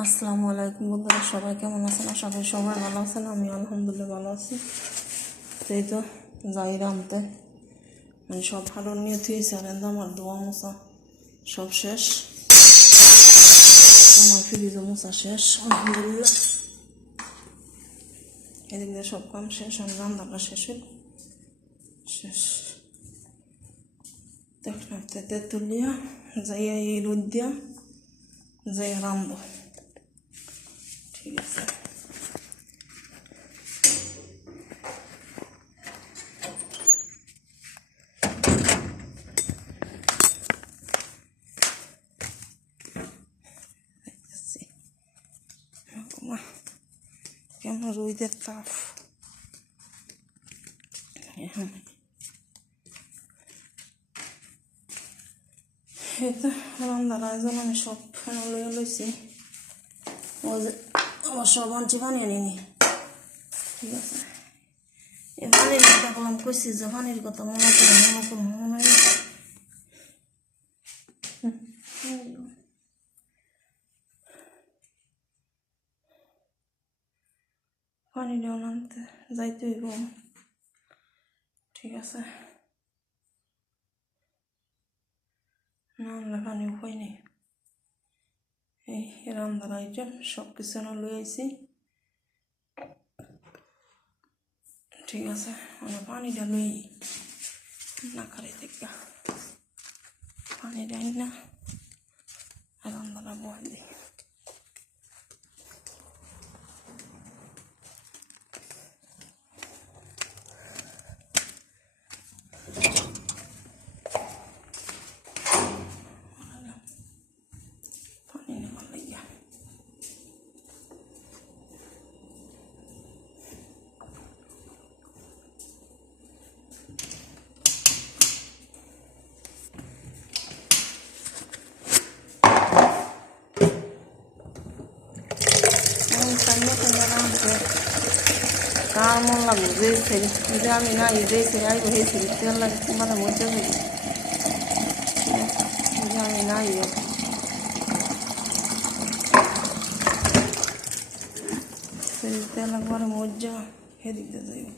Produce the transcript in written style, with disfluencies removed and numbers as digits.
আসসালামু আলাইকুম বন্ধুরা, সবাই কেমন আছেন? আশা করি সবাই ভালো আছেন। আমি আলহামদুলিল্লাহ ভালো আছি। সেই তো যাই রামতে মানে সব হারণ নিয়ে থুয়েছি, আর আমার ধোয়া মোছা সব শেষ, আমার ফ্রিজে মোছা শেষ আলহামদুলিল্লাহ। এদিক দিয়ে সব কাম শেষ, আমি রান্নাটা শেষ হইল শেষ। দেখলাম তেঁতুলিয়া যাইয়া এই রোদ দিয়া যাইয়া রামবো। ঠিক আছে, কেমন রোদের তাপ। এই তো রান্নার আয়োজন আমি সব ফেনা লইয়া লইছি। ওই যে আমার সব আনছি বানিয়ে নিনি। ঠিক আছে, এই পানির কথা বললাম, কইছি যে পানির কথা মনে করুন মনে হয় পানি দেওয়া নামতে যাইতে হইব। ঠিক আছে, না আনলে পানি উপায় নেই। এই রান্নার আইটেম সব কিছু না লই আইছি। ঠিক আছে, মানে পানিটা লই না খারে দেখা পানি দেয় না, রান্নাটা বয় দিই। পানি নেবার লাগিয়া কার মন লাগবে যে ছেড়ে যে আমি না যে ছেড়ে আসবো সেই ছেড়ে তেল লাগে মানে মজা যাবে। যে আমি নাই তেল একবারে মজা সেদিক দিয়ে যাইব।